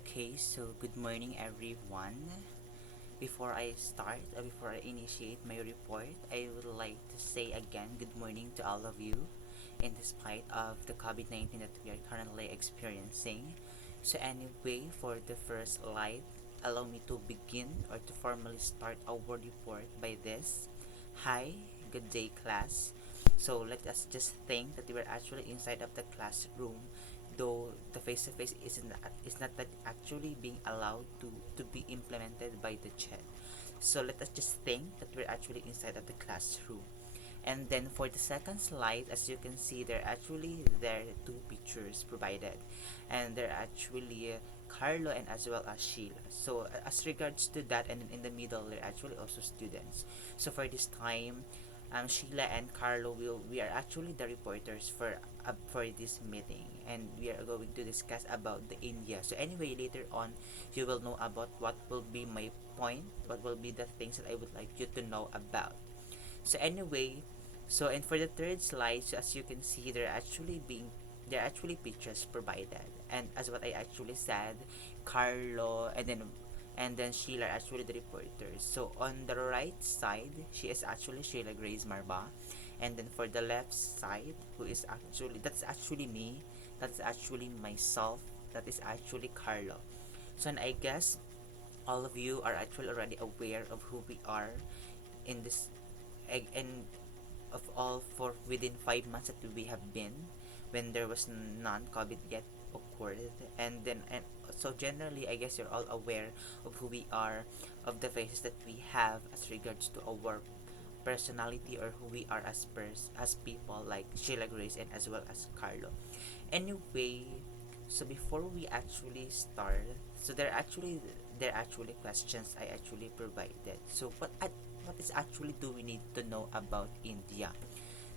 Okay, so good morning everyone. Before I start, before I initiate my report, I would like to say again good morning to all of you in despite of the COVID-19 that we are currently experiencing. So anyway, for the first light, allow me to begin or to formally start our report by this. Hi, good day class. So let us just think that we were actually inside of the classroom, though the face-to-face is not that actually being allowed to be implemented by the chat. So let us just think that we're actually inside of the classroom. And then for the second slide, as you can see, there are two pictures provided, and they're actually Carlo and as well as Sheila. So as regards to that, and in the middle, they're actually also students. So for this time, Sheila and Carlo we are actually the reporters for this meeting, and we are going to discuss about the India. So anyway, later on, you will know about what will be my point, what will be the things that I would like you to know about. So anyway, and for the third slide, so as you can see, there are actually pictures provided, and as what I actually said, Carlo and then Sheila are actually the reporters. So on the right side, she is actually Sheila Grace Marba, and then for the left side, that's actually me, that's actually myself, that is actually Carlo. So and I guess all of you are actually already aware of who we are in this and of all for within 5 months that we have been when there was non-COVID yet occurred, and so generally I guess you're all aware of who we are, of the faces that we have as regards to our personality or who we are as people like Sheila Grace and as well as Carlo. Anyway, so before we actually start, so there are actually questions I actually provided. So what is actually do we need to know about India?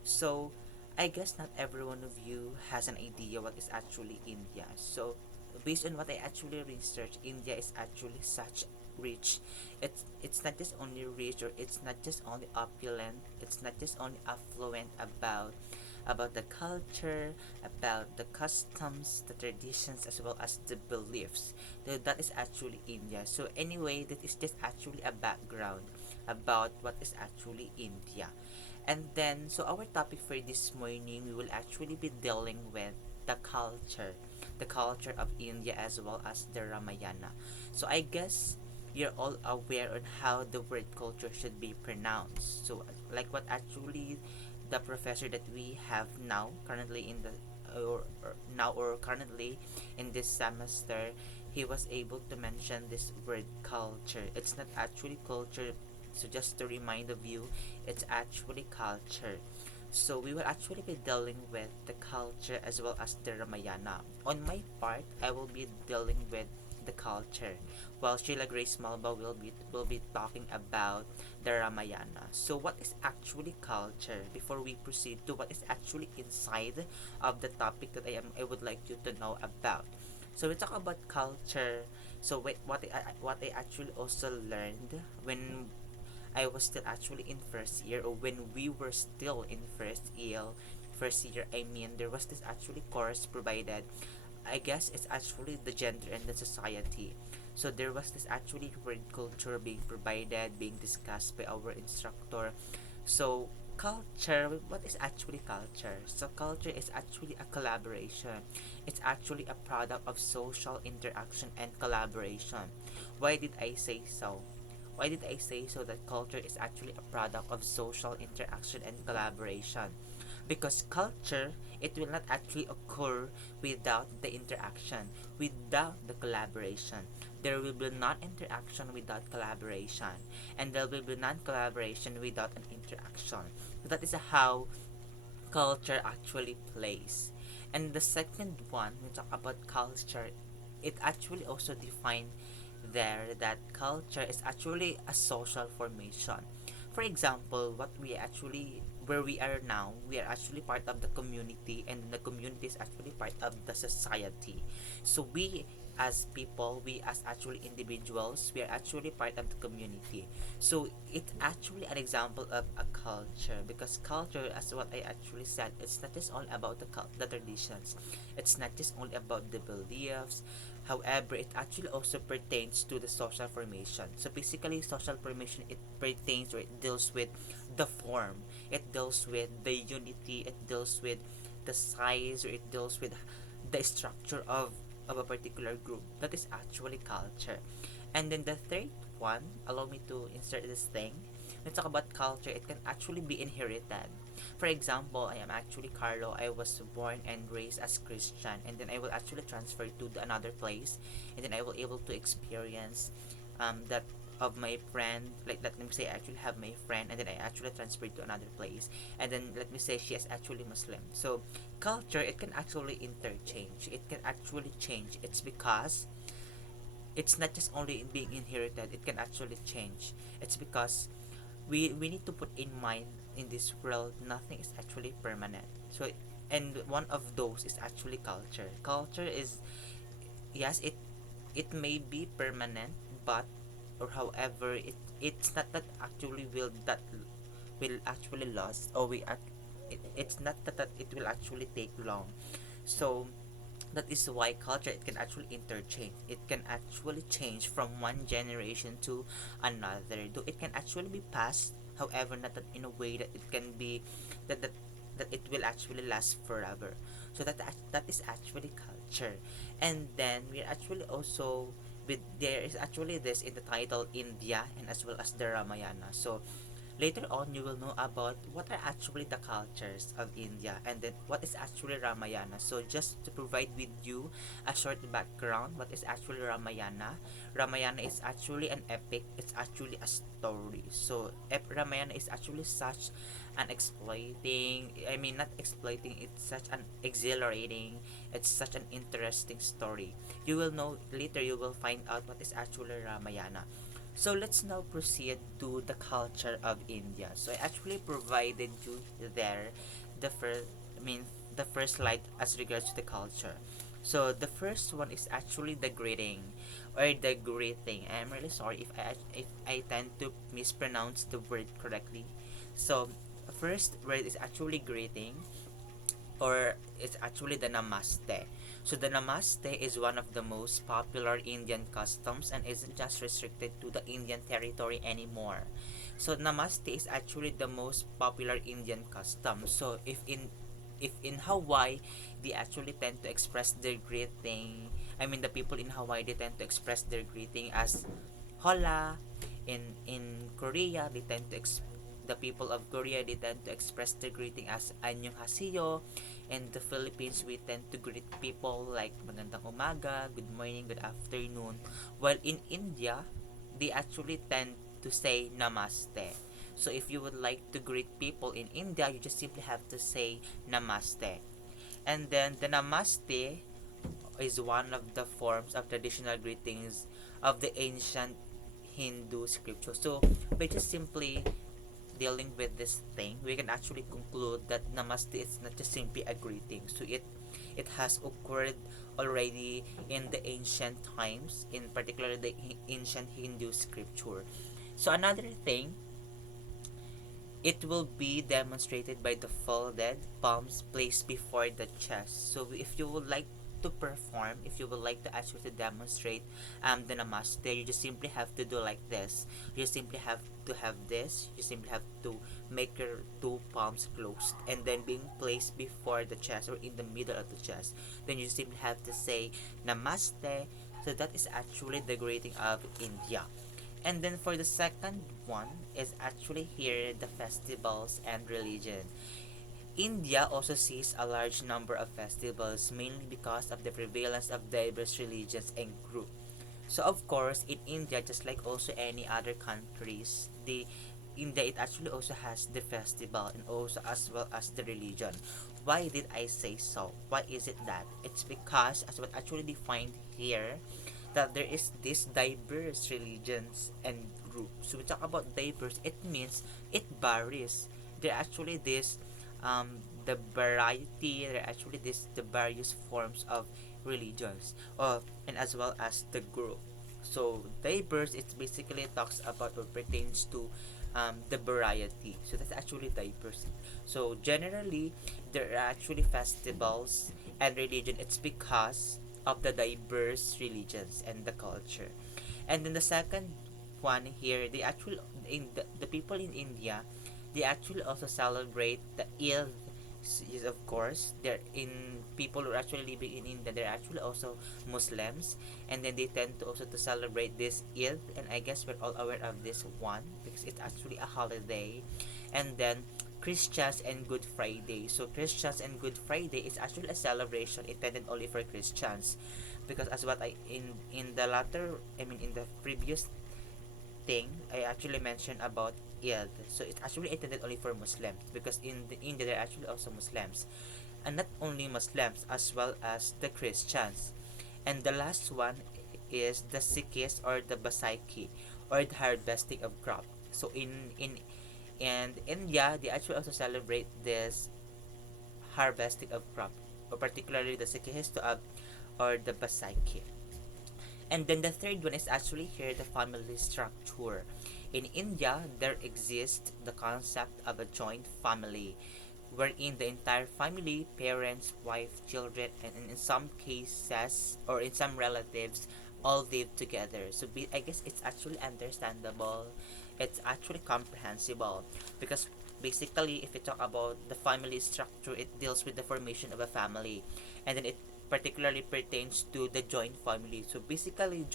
So I guess not every one of you has an idea what is actually India. So based on what I actually researched, India is actually such rich. It's not just only rich, or it's not just only opulent, it's not just only affluent about the culture, about the customs, the traditions, as well as the beliefs. That is actually India. So anyway, that is just actually a background about what is actually India. And then, so our topic for this morning, we will actually be dealing with the culture of India as well as the Ramayana. So I guess you're all aware on how the word culture should be pronounced. So like what actually the professor that we have now currently in the or currently in this semester, he was able to mention this word culture. It's not actually culture, so just to remind of you, it's actually culture. So we will actually be dealing with the culture as well as the Ramayana. On my part, I will be dealing with the culture, while Sheila Grace Malba will be talking about the Ramayana. So what is actually culture? Before we proceed to what is actually inside of the topic that I would like you to know about. So we talk about culture. So wait, what I actually also learned when I was still actually in first year, or when we were still in first year, I mean, there was this actually course provided. I guess it's actually the gender and the society. So there was this actually word culture being provided, being discussed by our instructor. So culture, what is actually culture? So culture is actually a collaboration. It's actually a product of social interaction and collaboration. Why did I say so? Why did I say so that culture is actually a product of social interaction and collaboration? Because culture, it will not actually occur without the interaction, without the collaboration. There will be non-interaction without collaboration, and there will be non-collaboration without an interaction. So that is how culture actually plays. And the second one, we talk about culture, it actually also defined there that culture is actually a social formation. For example, where we are now, we are actually part of the community, and the community is actually part of the society. So as people, we as actually individuals, we are actually part of the community. So it's actually an example of a culture, because culture, as what I actually said, it's not just all about the traditions. It's not just only about the beliefs. However, it actually also pertains to the social formation. So basically, social formation, it pertains, or it deals with the form. It deals with the unity. It deals with the size, or it deals with the structure of a particular group. That is actually culture. And then the third one, allow me to insert this thing. When we talk about culture, it can actually be inherited. For example, I am actually Carlo. I was born and raised as Christian, and then I will actually transfer to another place, and then I will able to experience that of my friend. Like, let me say I actually have my friend, and then I actually transferred to another place, and then let me say she is actually Muslim. So culture, it can actually interchange, it can actually change. It's because it's not just only being inherited, it can actually change. It's because we need to put in mind, in this world nothing is actually permanent. So, and one of those is actually culture. Culture is, yes, it may be permanent, but, or however, it's not that actually will actually last, or it's not that it will actually take long. So that is why culture, it can actually interchange, it can actually change from one generation to another, though it can actually be passed. However, not that in a way that it can be that that that it will actually last forever. So that is actually culture. And then we actually also, with, there is actually this in the title, India, and as well as the Ramayana. So later on, you will know about what are actually the cultures of India, and then what is actually Ramayana. So just to provide with you a short background, what is actually Ramayana? Ramayana is actually an epic. It's actually a story. So Ramayana is actually such an exploiting. I mean, not exploiting. It's such an exhilarating. It's such an interesting story. You will know later. You will find out what is actually Ramayana. So let's now proceed to the culture of India. So I actually provided you there the first, I mean, the first slide as regards to the culture. So the first one is actually the greeting, or the greeting. I'm really sorry if I tend to mispronounce the word correctly. So first word is actually greeting, or it's actually the namaste. So the namaste is one of the most popular Indian customs, and isn't just restricted to the Indian territory anymore. So namaste is actually the most popular Indian custom. So if in Hawaii, they actually tend to express their greeting. I mean, the people in Hawaii, they tend to express their greeting as hola. In Korea, they tend to the people of Korea, they tend to express their greeting as annyeonghaseyo. In the Philippines, we tend to greet people like magandang umaga, good morning, good afternoon. While in India, they actually tend to say namaste. So if you would like to greet people in India, you just simply have to say namaste. And then the namaste is one of the forms of traditional greetings of the ancient Hindu scripture. So by just simply dealing with this thing, we can actually conclude that namaste is not just simply a greeting. So it has occurred already in the ancient times, in particular the ancient Hindu scripture. So another thing, it will be demonstrated by the folded palms placed before the chest. So if you would like to perform, if you would like to actually demonstrate the namaste, you just simply have to do like this. You simply have to have this. You simply have to make your two palms closed and then being placed before the chest, or in the middle of the chest. Then you simply have to say namaste. So that is actually the greeting of India. And then for the second one is actually here the festivals and religion. India also sees a large number of festivals, mainly because of the prevalence of diverse religions and groups. So of course, in India, just like also any other countries, the India, it actually also has the festival, and also as well as the religion. Why did I say so? Why is it that? It's because, as what actually defined here, that there is this diverse religions and groups. So we talk about diverse, it means it varies. There are actually this the variety, there are actually this the various forms of religions, and as well as the group. So diverse, it basically talks about or pertains to the variety. So that's actually diverse. So generally, there are actually festivals and religion. It's because of the diverse religions and the culture. And then the second one here, they actually in the people in India, they actually also celebrate the Eid. Is of course they're in people who are actually living in India. They're actually also Muslims, and then they tend to also to celebrate this Eid. And I guess we're all aware of this one because it's actually a holiday. And then Christians and Good Friday. So Christians and Good Friday is actually a celebration intended only for Christians, because as what I in the latter, I mean in the previous thing, I actually mentioned about Eid. So it's actually intended only for Muslims because in the India there are actually also Muslims, and not only Muslims as well as the Christians. And the last one is the Sikhs or the Basaiki or the harvesting of crop. So in and India they actually also celebrate this harvesting of crop, or particularly the Sikhs or the Basaiki. And then the third one is actually here the family structure. In India, there exists the concept of a joint family, wherein the entire family, parents, wife, children, and in some cases or in some relatives, all live together. So I guess it's actually understandable. It's actually comprehensible because basically, if we talk about the family structure, it deals with the formation of a family, and then it particularly pertains to the joint family. So basically,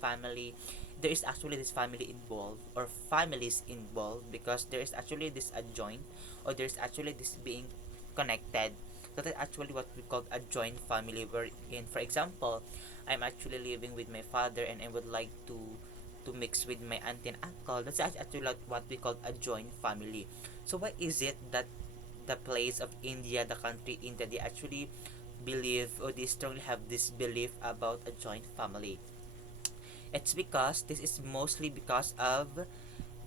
family, there is actually this family involved or families involved because there is actually this adjoint, or there's actually this being connected. So that's actually what we call a joint family. Wherein, for example, I'm actually living with my father and I would like to mix with my auntie and uncle. That's actually like what we call a joint family. So why is it that the place of India, the country India, they actually believe or they strongly have this belief about a joint family? It's because this is mostly because of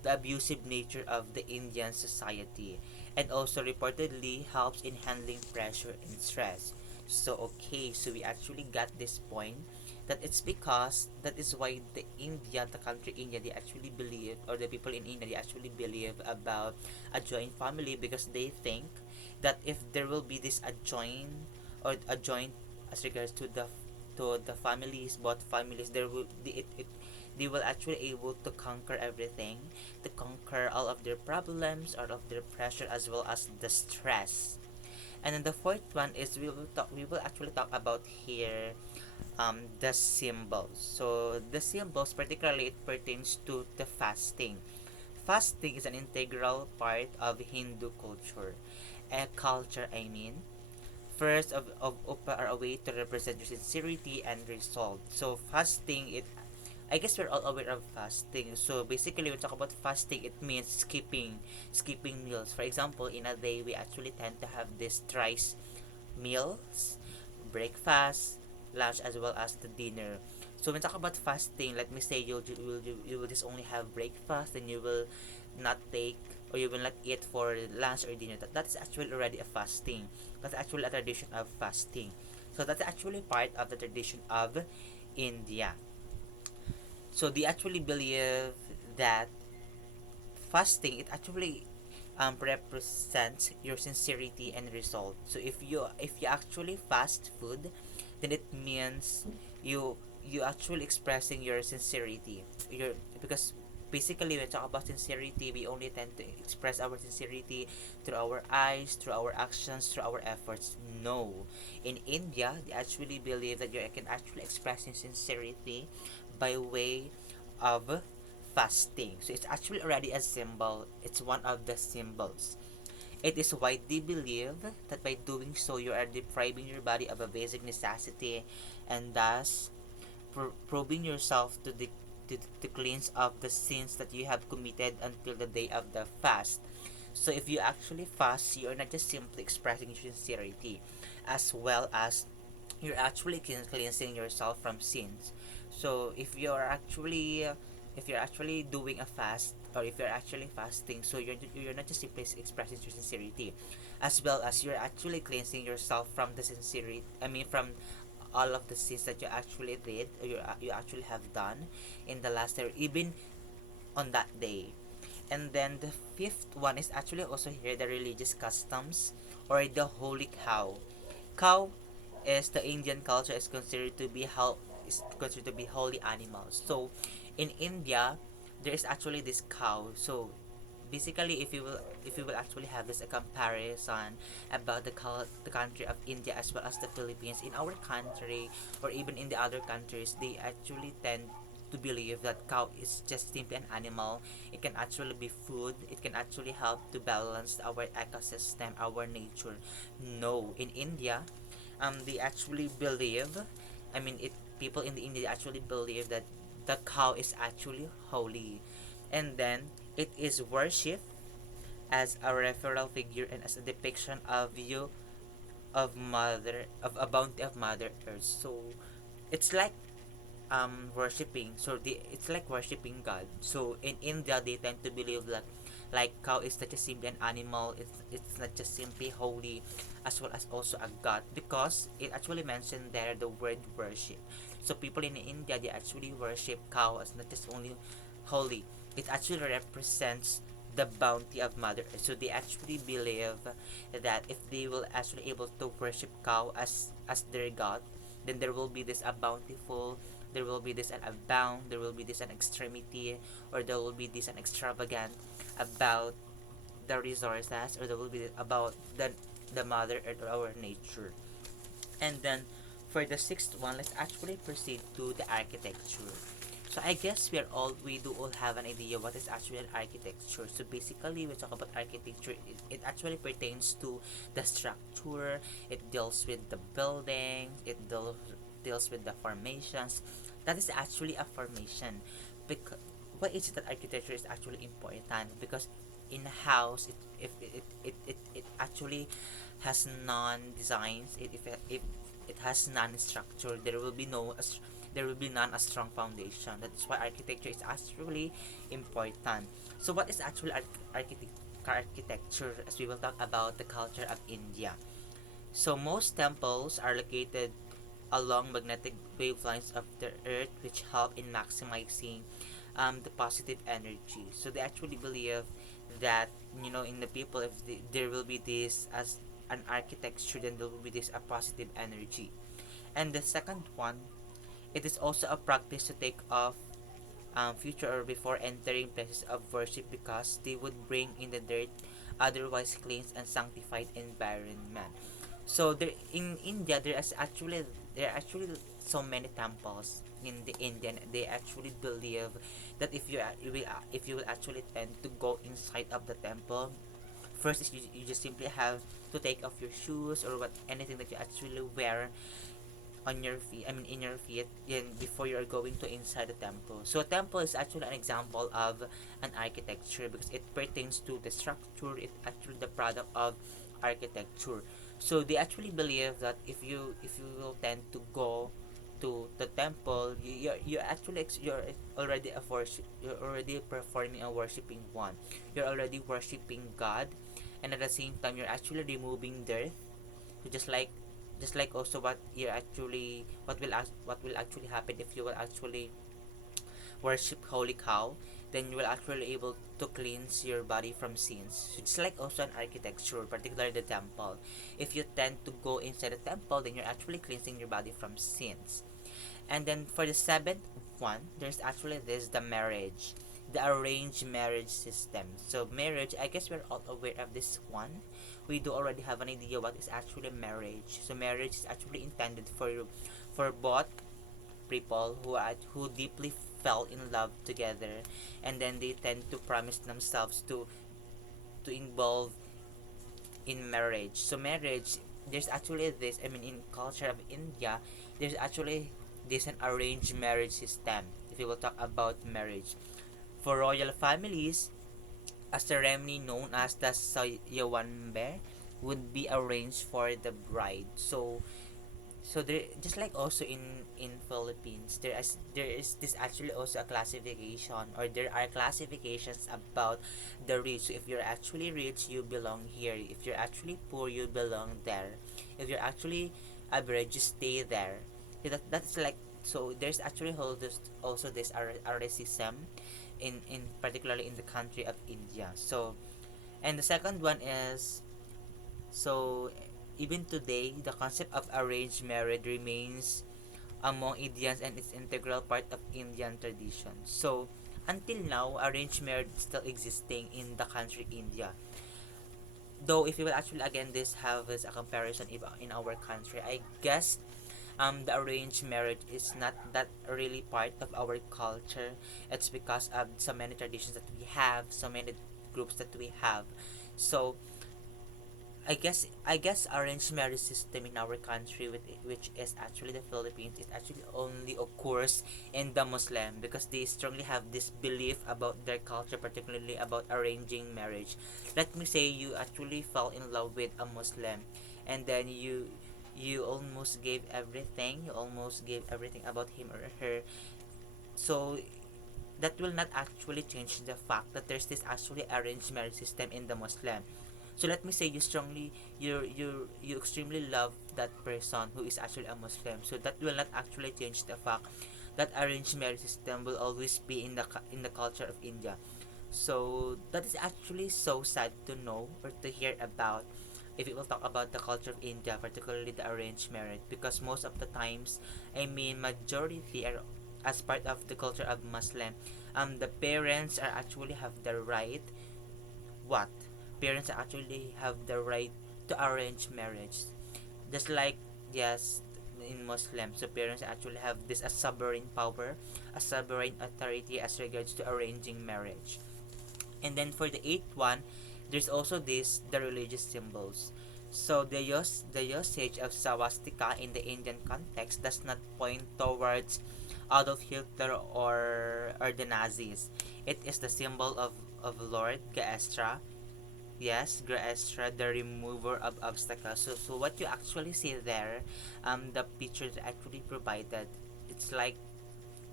the abusive nature of the Indian society, and also reportedly helps in handling pressure and stress. So okay, so we actually got this point that it's because that is why the country India, they actually believe, or the people in India, they actually believe about a joint family because they think that if there will be this a joint as regards to the families, both families, there will they will actually able to conquer everything, to conquer all of their problems, all of their pressure, as well as the stress. And then the fourth one is we will actually talk about here the symbols. So the symbols, particularly it pertains to the fasting. Fasting is an integral part of Hindu culture. I mean, first of upa are a way to represent your sincerity and resolve. So fasting, it I guess we're all aware of fasting. So basically, when we talk about fasting, it means skipping meals. For example, in a day, we actually tend to have this thrice meals, breakfast, lunch, as well as the dinner. So when we talk about fasting, let me say you will just only have breakfast, then you will not take or you will not eat for lunch or dinner. That's actually already a fasting. That's actually a tradition of fasting. So that's actually part of the tradition of India. So they actually believe that fasting, it actually represents your sincerity and resolve. So if you actually fast food, then it means you actually expressing your sincerity. Your Because basically when we talk about sincerity, we only tend to express our sincerity through our eyes, through our actions, through our efforts. No, in India, they actually believe that you can actually express your sincerity by way of fasting. So it's actually already a symbol. It's one of the symbols. It is widely believed that by doing so, you are depriving your body of a basic necessity, and thus probing yourself to cleanse of the sins that you have committed until the day of the fast. So if you actually fast, you're not just simply expressing your sincerity, as well as you're actually cleansing yourself from sins. So if you're actually doing a fast, or if you're actually fasting, so you're not just simply expressing your sincerity, as well as you're actually cleansing yourself from the sincerity, I mean from all of the sins that you actually did, or you actually have done in the last year, even on that day. And then the fifth one is actually also here the religious customs or the holy cow. Cow is the Indian culture is considered to be holy animals. So in India there is actually this cow. So basically if you will actually have this a comparison about the country of India as well as the Philippines, in our country or even in the other countries, they actually tend to believe that cow is just simply an animal. It can actually be food. It can actually help to balance our ecosystem, our nature. No, in India, they actually believe, I mean, it people in the India actually believe that the cow is actually holy, and then it is worshipped as a referral figure and as a depiction of you of a bounty of Mother Earth. So it's like worshiping. So it's like worshiping God. So in India they tend to believe that like cow is not just simply an animal, it's not just simply holy, as well as also a god, because it actually mentioned there the word worship. So people in India, they actually worship cow as not just only holy, it actually represents the bounty of Mother Earth. So they actually believe that if they will actually able to worship cow as their god, then there will be this a bountiful, there will be this an abound, there will be this an extremity, or there will be this an extravagant about the resources, or there will be about the Mother Earth or our nature. And then for the sixth one, let's actually proceed to the architecture. So I guess we do all have an idea what is actually an architecture. So basically, we talk about architecture. It actually pertains to the structure. It deals with the building. Deals with the formations. That is actually a formation. Because why is it that architecture is actually important? Because in a house, it actually has non-designs. If it has non-structure, there will be none a strong foundation. That's why architecture is actually important. So what is actually architecture, as we will talk about the culture of India? So most temples are located along magnetic wavelines of the earth, which help in maximizing the positive energy. So they actually believe that, in the people, if there will be this as an architecture, then there will be this a positive energy. And the second one, it is also a practice to take off future or before entering places of worship, because they would bring in the dirt, otherwise cleansed and sanctified environment. So there in India, there are actually so many temples in the Indian. They actually believe that if you will actually tend to go inside of the temple, first is you just simply have to take off your shoes or what anything that you actually wear on your feet, I mean in your feet, before you're going to inside the temple. So a temple is actually an example of an architecture, because it pertains to the structure, it actually the product of architecture. So they actually believe that if you will tend to go to the temple, you're already you're already performing a worshiping one, you're already worshiping God, and at the same time you're actually removing dirt. So just like also what you actually what will actually happen if you will actually worship holy cow, then you will actually able to cleanse your body from sins. So it's like also an architecture, particularly the temple. If you tend to go inside the temple, then you're actually cleansing your body from sins. And then for the seventh one, there's actually this the marriage, the arranged marriage system. So marriage, I guess we're all aware of this one. We do already have an idea what is actually marriage. So marriage is actually intended for both people who deeply fell in love together, and then they tend to promise themselves to involve in marriage. So marriage, there's actually this, I mean in culture of India, there's actually this an arranged marriage system. If you will talk about marriage for royal families, a ceremony known as the Sayawanbe would be arranged for the bride. So there, just like also in Philippines, there is this actually also a classification, or there are classifications about the rich. So if you're actually rich, you belong here. If you're actually poor, you belong there. If you're actually average, you stay there. That's like, so there's actually also this racism in particularly in the country of India. So, and the second one is, so even today the concept of arranged marriage remains among Indians and is integral part of Indian tradition. So until now, arranged marriage is still existing in the country India. Though if you will actually again this have as a comparison if in our country, I guess the arranged marriage is not that really part of our culture. It's because of so many traditions that we have, so many groups that we have. So I guess arranged marriage system in our country, which is actually the Philippines, it actually only occurs in the Muslim because they strongly have this belief about their culture, particularly about arranging marriage. Let me say you actually fell in love with a Muslim, and then you almost gave everything, you almost gave everything about him or her. So that will not actually change the fact that there's this actually arranged marriage system in the Muslim. So let me say you strongly you extremely love that person who is actually a Muslim. So that will not actually change the fact that arranged marriage system will always be in the culture of India. So that is actually so sad to know or to hear about if we will talk about the culture of India, particularly the arranged marriage, because most of the times, I mean, majority are as part of the culture of Muslim, the parents are actually have the right. What? Parents actually have the right to arrange marriage. Just like, yes, in Muslim, so parents actually have this a sovereign power, a sovereign authority as regards to arranging marriage. And then for the eighth one, there's also this the religious symbols. So the usage of swastika in the Indian context does not point towards Adolf Hitler or the Nazis. It is the symbol of Lord Gaestra. Yes, Gaestra, the remover of obstacles. So what you actually see there, the pictures actually provided, it's like,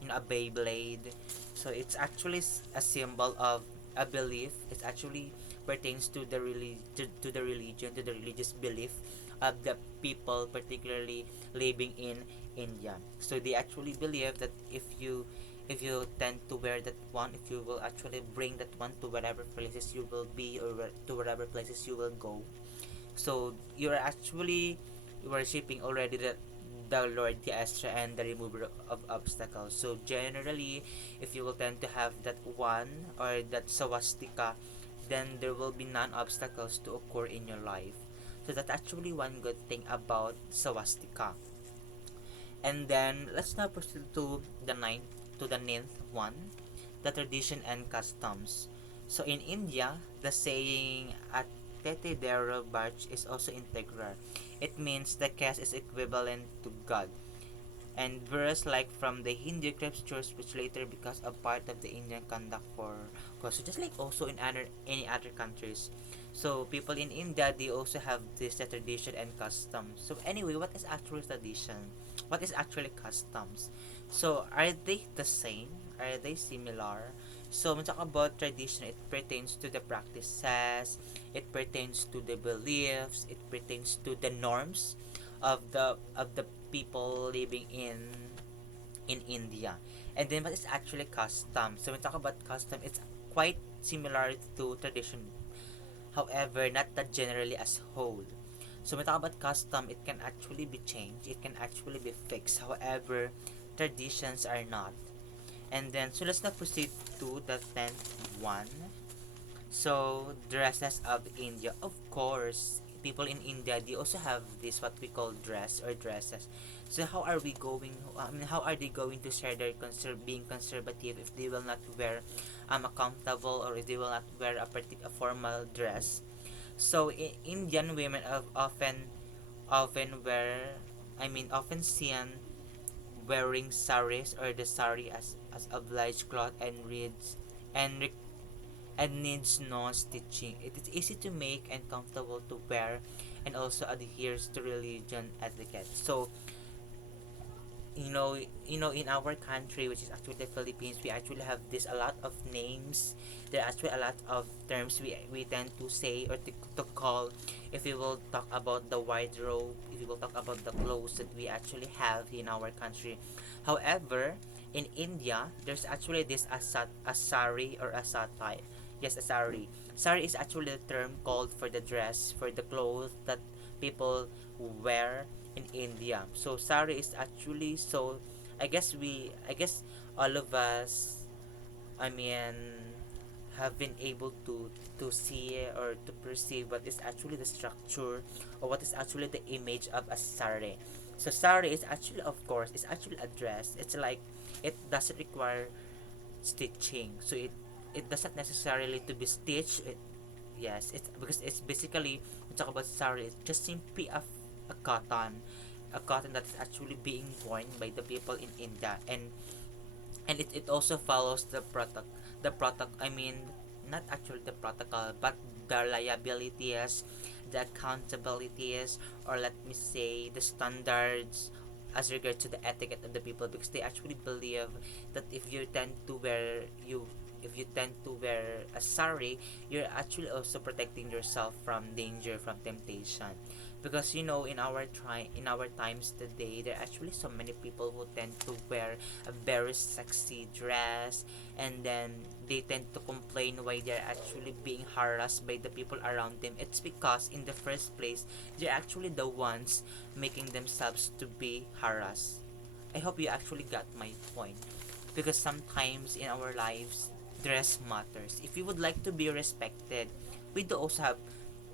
a Beyblade. So it's actually a symbol of a belief. It actually pertains to the to the religion, to the religious belief of the people, particularly living in India. So they actually believe that if you tend to wear that one, if you will actually bring that one to whatever places you will be or to whatever places you will go, so you're actually worshipping already the Lord Estra and the remover of obstacles. So generally, if you will tend to have that one or that swastika, then there will be non-obstacles to occur in your life. So that's actually one good thing about swastika. And then let's now proceed to the ninth one, the tradition and customs. So in India, the saying Atete Dero Barch is also integral. It means the caste is equivalent to God. And verse like from the Hindu scriptures which later becomes a part of the Indian conduct for God. So just like also in any other countries. So people in India they also have this tradition and custom. So anyway, what is actual tradition? What is actually customs? So are they the same? Are they similar? So when we talk about tradition, it pertains to the practices, it pertains to the beliefs, it pertains to the norms of the people living in India. And then what is actually custom? So when we talk about custom, it's quite similar to tradition. However, not that generally as whole. So when we talk about custom, it can actually be changed. It can actually be fixed. However, traditions are not. And then, so let's now proceed to the 10th one. So, dresses of India. Of course, people in India, they also have this what we call dress or dresses. So, how are they going to share their being conservative if they will not wear a comfortable or if they will not wear a particular formal dress? So, Indian women often wear, often seen wearing saris or the sari as obliged cloth and reads and and needs no stitching. It is easy to make and comfortable to wear and also adheres to religion etiquette. So in our country, which is actually the Philippines, we actually have this a lot of names. There are actually a lot of terms we tend to say or to call if we will talk about the wardrobe, if we will talk about the clothes that we actually have in our country. However, in India, there's actually this asari or asatai. Yes, asari. Sari is actually the term called for the dress, for the clothes that people wear in India. So sari is actually so. I guess all of us, I mean, have been able to see or to perceive what is actually the structure or what is actually the image of a sari. So sari is actually, of course, it's actually a dress. It's like it doesn't require stitching. So it doesn't necessarily to be stitched. Yes, it's because it's basically, we talk about sari, it's just simply a cotton that is actually being worn by the people in India, and it also follows the protocol. I mean, not actually the protocol, but the liabilities, the accountabilities, or let me say the standards as regard to the etiquette of the people, because they actually believe that if you tend to wear a sari, you're actually also protecting yourself from danger, from temptation. Because in our times today, there are actually so many people who tend to wear a very sexy dress, and then they tend to complain why they're actually being harassed by the people around them. It's because in the first place, they're actually the ones making themselves to be harassed. I hope you actually got my point, because sometimes in our lives, dress matters. If we would like to be respected, we do also have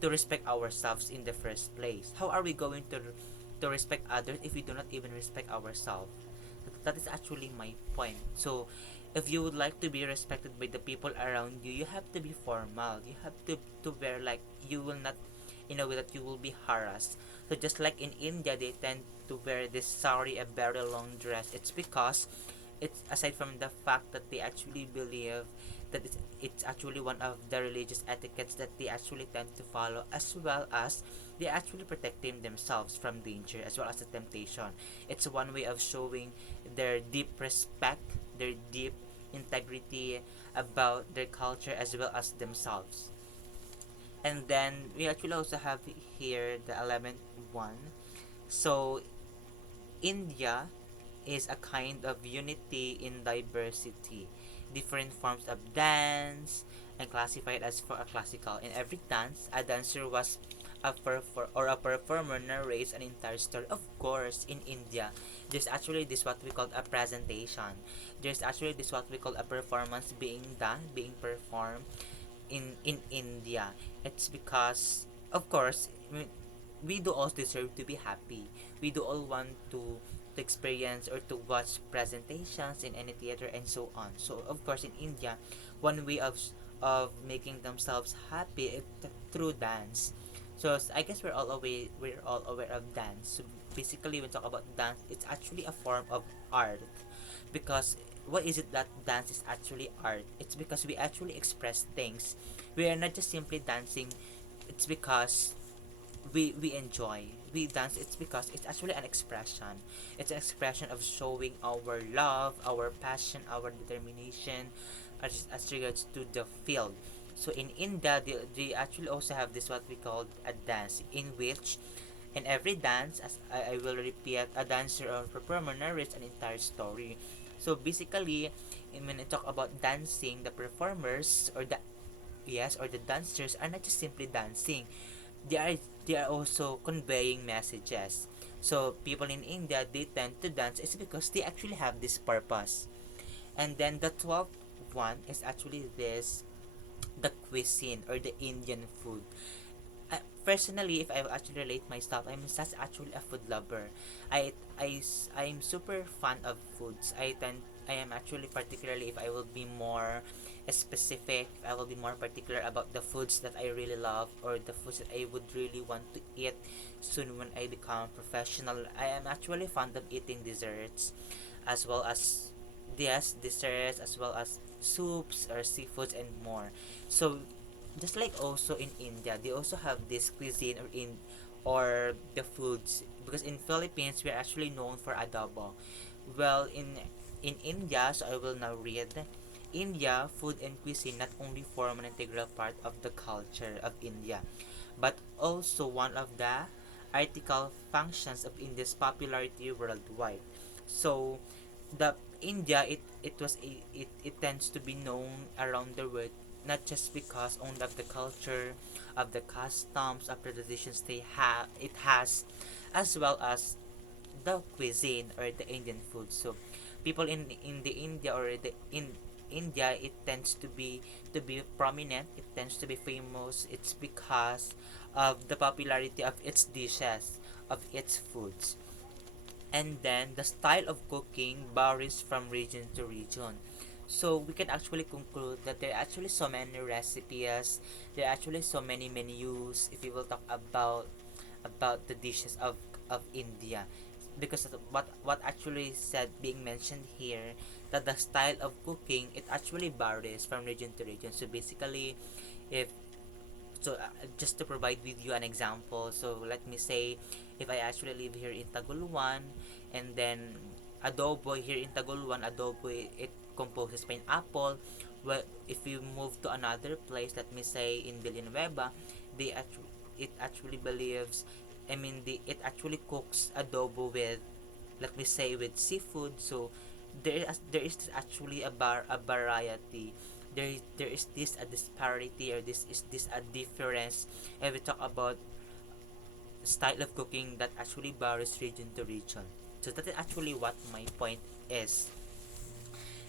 to respect ourselves in the first place. How are we going to respect others if we do not even respect ourselves? That is actually my point. So, if you would like to be respected by the people around you, you have to be formal. You have to wear like you will not, in a way that you will be harassed. So just like in India, they tend to wear this sari, a very long dress. It's because it's aside from the fact that they actually believe that it's actually one of the religious etiquettes that they actually tend to follow, as well as they actually protecting themselves from danger as well as the temptation. It's one way of showing their deep respect, their deep integrity about their culture as well as themselves. And then we actually also have here the 11th one. So India is a kind of unity in diversity. Different forms of dance and classified as for a classical. In every dance, a dancer was a performer narrates an entire story. Of course, in India, there's actually this what we call a presentation. There's actually this what we call a performance being done, being performed in India. It's because, of course, we do all deserve to be happy. We do all want to experience or to watch presentations in any theater and so on. So of course in India, one way of making themselves happy is through dance. So I guess we're all aware of dance. So basically, when we talk about dance, it's actually a form of art, because what is it that dance is actually art? It's because we actually express things. We are not just simply dancing. It's because we enjoy, we dance. It's because it's actually an expression. It's an expression of showing our love, our passion, our determination as regards to the field. So in India, they actually also have this what we call a dance, in which in every dance, as I will repeat, a dancer or performer narrates an entire story. So basically, when I talk about dancing, the performers or the yes or the dancers are not just simply dancing. they are they are also conveying messages. So people in India, they tend to dance is because they actually have this purpose. And then the 12th one is actually this, the cuisine or the Indian food. Personally, if I actually relate myself, I'm such actually a food lover. I'm super fan of foods. I am actually, particularly if I will be more specific, I will be more particular about the foods that I really love or the foods that I would really want to eat soon when I become professional. I am actually fond of eating desserts, as well as yes, desserts, as well as soups or seafoods and more. So just like also in India, they also have this cuisine or the foods. because in Philippines we are actually known for adobo. Well, in India, so I will now read. India, food and cuisine not only form an integral part of the culture of India, but also one of the article functions of India's popularity worldwide. So, the India, it tends to be known around the world not just because only of the culture, of the customs, of the traditions it has, as well as the cuisine or the Indian food. So people in the India or the in India, it tends to be prominent, it tends to be famous. It's because of the popularity of its dishes, of its foods. And then the style of cooking varies from region to region. So we can actually conclude that there are actually so many recipes, there are actually so many menus if we will talk about the dishes of India, because of what actually said being mentioned here, that the style of cooking, it actually varies from region to region. So basically, if just to provide with you an example, so let me say if I actually live here in Taguluan, and then adobo here in Taguluan, adobo, it composes pineapple. Well, if you move to another place, let me say in Villanueva, it actually believes, I mean, it actually cooks adobo with, let me say, with seafood. So there is actually a variety. There is this a disparity, or this a difference, if we talk about style of cooking that actually varies region to region. So that is actually what my point is.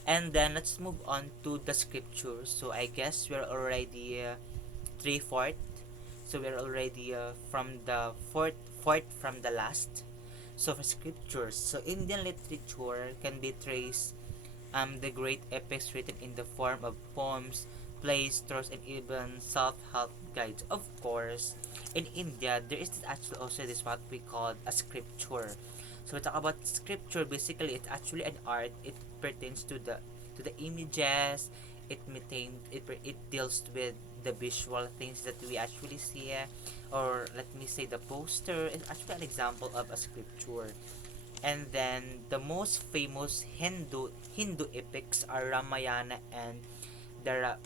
And then let's move on to the scriptures. So I guess we're already three fourth. So we're already from the fourth from the last. So for scriptures, so Indian literature can be traced the great epics written in the form of poems, plays, stories, and even self-help guides. Of course, in India, there is actually also this what we call a scripture. So we talk about scripture. Basically, it's actually an art. It pertains to the images. It deals with the visual things that we actually see, or let me say the poster. It's actually an example of a scripture. And then the most famous Hindu epics are Ramayana and the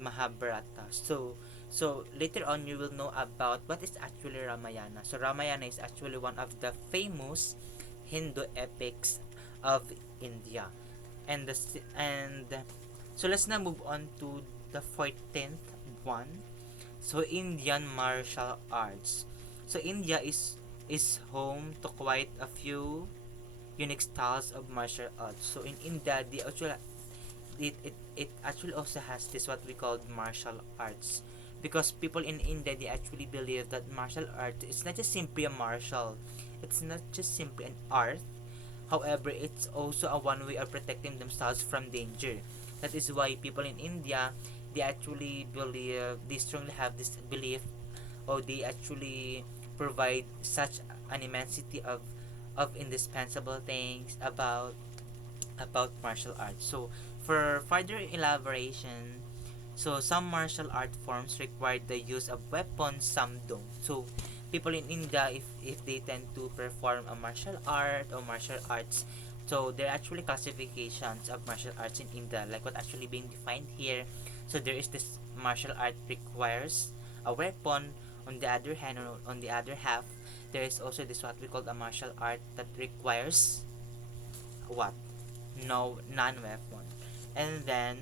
Mahabharata. So later on you will know about what is actually Ramayana. So Ramayana is actually one of the famous Hindu epics of India. And so let's now move on to the 14th one. So Indian martial arts. So India is home to quite a few unique styles of martial arts. So in India, it actually also has this what we call martial arts, because people in India, they actually believe that martial art is not just simply a martial, it's not just simply an art. However, it's also a one way of protecting themselves from danger. That is why people in India, they actually believe, they strongly have this belief, or they actually provide such an immensity of indispensable things about martial arts. So for further elaboration, so some martial art forms require the use of weapons, some don't. So people in India, if they tend to perform a martial art or martial arts, so there are actually classifications of martial arts in India, like what actually being defined here. So there is this martial art requires a weapon. On the other hand, or on the other half, there is also this what we call a martial art that requires what? No, non-weapon. And then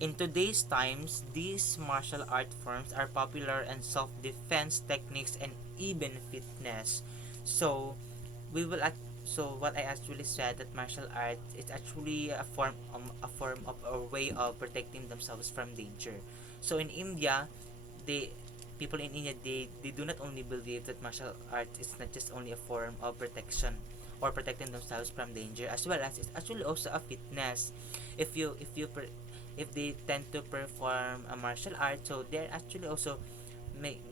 in today's times, these martial art forms are popular in self-defense techniques and even fitness. So we will so what I actually said, that martial art is actually a form of a way of protecting themselves from danger. So in India, they people in India, they do not only believe that martial art is not just only a form of protection or protecting themselves from danger, as well as it's actually also a fitness. If they tend to perform a martial art, so they're actually also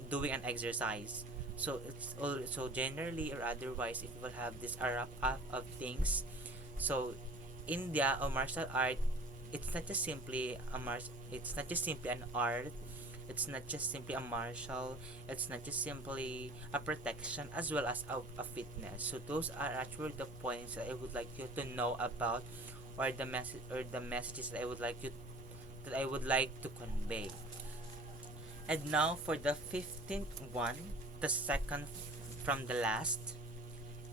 doing an exercise. So it's all, so generally or otherwise, if you will have this a wrap up of things, so India or martial art, it's not just simply an art, It's not just simply a martial, it's not just simply a protection as well as a fitness. So those are actually the points that I would like you to know about, or the messages that I would like to convey. And now for the 15th one, the second from the last,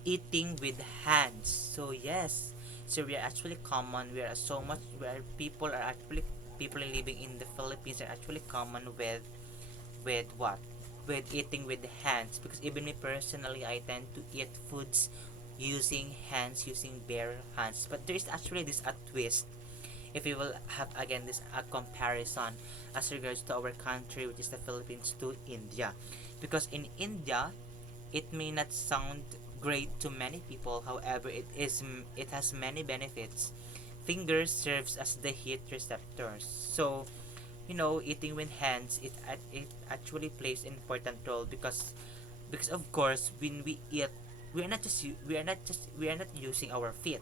eating with hands. So yes, so we are actually common. We are so much where people living in the Philippines are actually common with what? With eating with hands, because even me personally, I tend to eat foods using hands, using bare hands. But there is actually this a twist. If we will have again this a comparison as regards to our country, which is the Philippines, to India, because in India it may not sound great to many people. However, it has many benefits. Fingers serves as the heat receptors. So eating with hands, it actually plays an important role, because of course when we eat, we are not using our feet.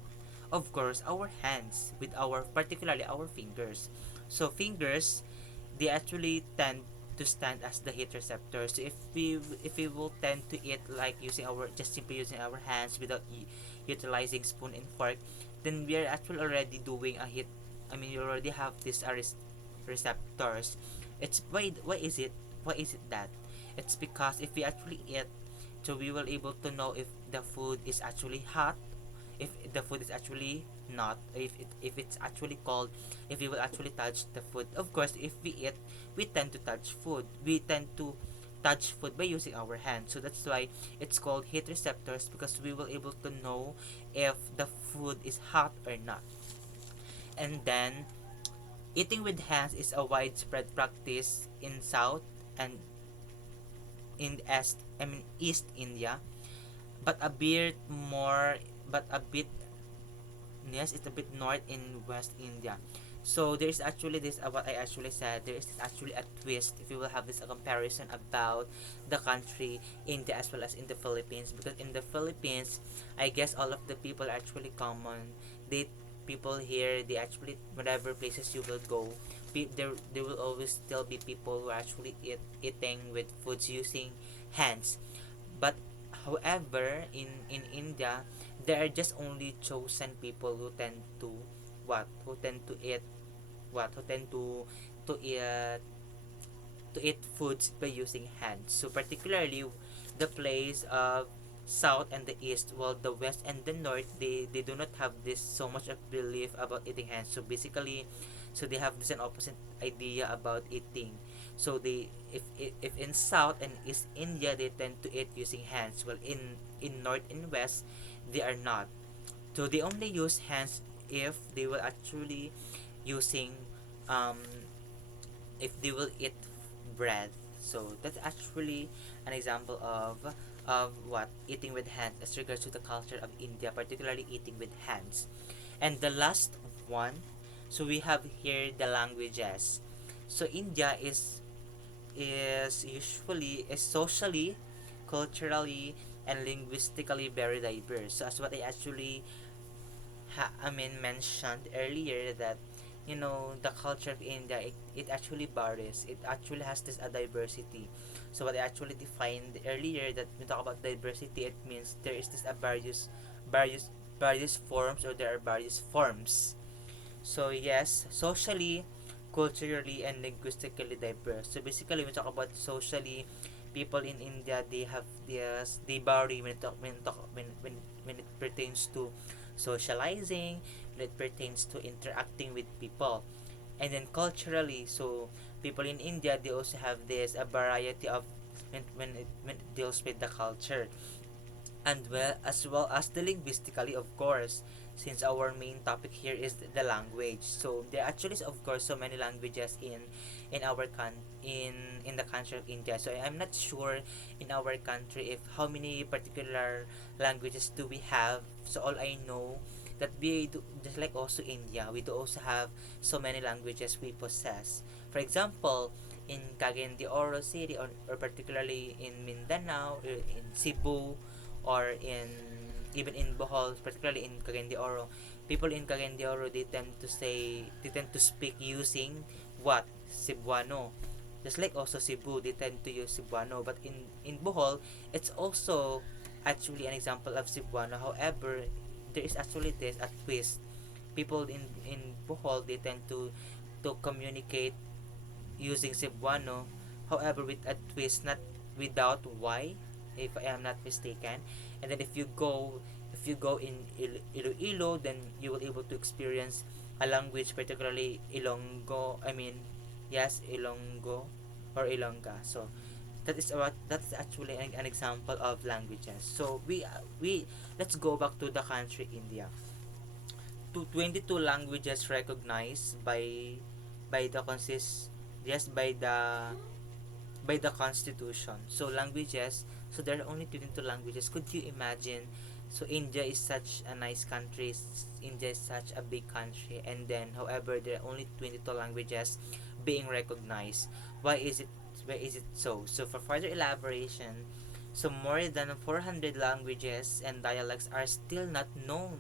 Of course, our hands, with our particularly our fingers. So fingers, they actually tend to stand as the heat receptors. So if we will tend to eat like using our just simply using our hands without utilizing spoon and fork, then we are actually already doing a heat. I mean, you already have this receptors. It's why is it that? It's because if we actually eat, so we will able to know if the food is actually hot, if the food is actually not, if it's actually cold, if we will actually touch the food. Of course, if we eat, we tend to touch food by using our hands. So that's why it's called heat receptors, because we will able to know if the food is hot or not. And then eating with hands is a widespread practice in South and in East India, but a bit more, but a bit yes, it's a bit north in West India. So there's actually this, what I actually said, there is actually a twist if you will have this a comparison about the country India as well as in the Philippines, because in the Philippines, I guess all of the people are actually common. They People here, they actually, whatever places you will go, there will always still be people who are actually eating with foods using hands. But however, in India, there are just only chosen people who tend to what? Who tend to eat what? Who tend to eat foods by using hands. So particularly the place of south and the east, while the west and the north, they do not have this so much of belief about eating hands. So basically, so they have this an opposite idea about eating. So if in south and east India, they tend to eat using hands, well in north and west, they are not. So they only use hands if they will actually using um if they will eat bread. So that's actually an example of what eating with hands as regards to the culture of India, particularly eating with hands. And the last one, so we have here the languages. So India is socially, culturally, and linguistically very diverse. So as what I actually mentioned earlier, that the culture of India, it actually varies. It actually has this a diversity. So what I actually defined earlier, that when we talk about diversity, it means there is this a various various forms, or there are various forms. So yes, socially, culturally, and linguistically diverse. So basically, when we talk about socially, people in India, they have this, they vary when it pertains to socializing, when it pertains to interacting with people. And then culturally, so people in India, they also have this a variety of when it deals with the culture, and well as the linguistically, of course, since our main topic here is the language. So there actually is, of course, so many languages in our in the country of India. So I'm not sure in our country if how many particular languages do we have. So all I know, that we do, just like also India, we do also have so many languages we possess. For example, in Cagayan de Oro City, or particularly in Mindanao, or in Cebu, or in even in Bohol, particularly in Cagayan de Oro, people in Cagayan de Oro, they tend to speak using what? Cebuano. Just like also Cebu, they tend to use Cebuano, but in Bohol, it's also actually an example of Cebuano. However, there is actually this a twist. People in Bohol, they tend to communicate using Cebuano, however with a twist, not without Y, if I am not mistaken. And then if you go in Iloilo, then you will able to experience a language, particularly Ilonggo. I mean, yes, Ilonggo or Ilongga. So that's actually an example of languages. So we let's go back to the country India. To 22 languages recognized by the consist yes by the constitution. So languages, so there are only 22 languages. Could you imagine? So India is such a nice country. India is such a big country, and then however there are only 22 languages being recognized. Why is it so? So for further elaboration, so more than 400 languages and dialects are still not known.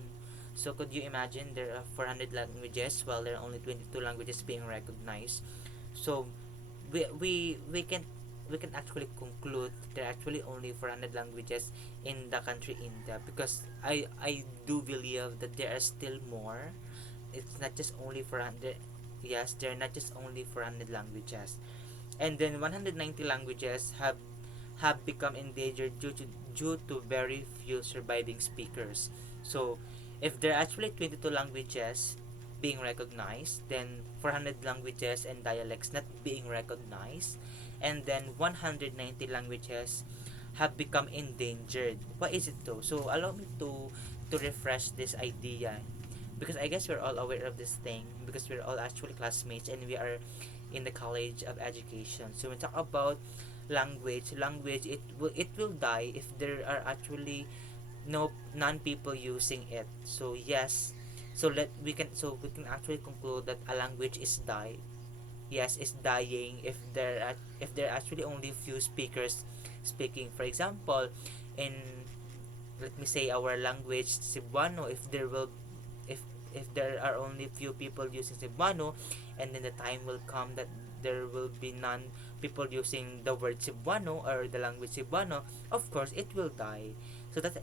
So could you imagine there are 400 languages while there are only 22 languages being recognized? So we can actually conclude there are actually only 400 languages in the country India, because I do believe that there are still more. It's not just only 400. Yes, they're not just only 400 languages, and then 190 languages have become endangered due to very few surviving speakers. So, if there are actually 22 languages being recognized, then 400 languages and dialects not being recognized, and then 190 languages have become endangered. What is it though? So, allow me to refresh this idea, because I guess we're all aware of this thing, because we're all actually classmates and we are in the College of Education. So when we talk about language, it will die if there are actually no non people using it. So yes, so we can actually conclude that a language is die. Yes, is dying if there are actually only few speakers speaking. For example, in let me say our language Cebuano, if if there are only few people using Cebuano, and then the time will come that there will be none people using the word Cebuano or the language Cebuano, of course it will die. So that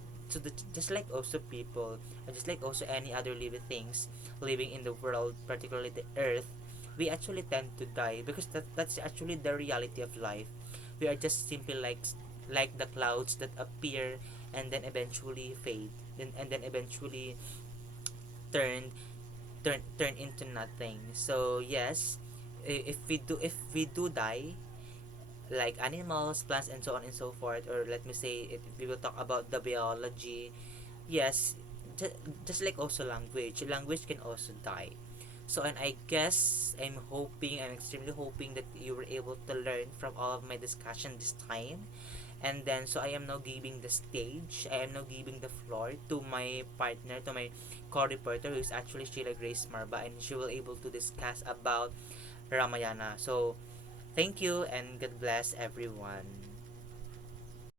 just like also people, or just like also any other living things living in the world, particularly the earth, we actually tend to die, because that's actually the reality of life. We are just simply like the clouds that appear and then eventually fade, and then eventually turn turn into nothing. So yes, if we do die, like animals, plants, and so on and so forth, or let me say if we will talk about the biology, yes, just, just like also language can also die. So, and I guess I'm extremely hoping that you were able to learn from all of my discussion this time. And then, so I am now giving the stage, I am now giving the floor to my partner, to my co-reporter, who is actually Sheila Grace Marba, and she will able to discuss about Ramayana. So, thank you and God bless everyone.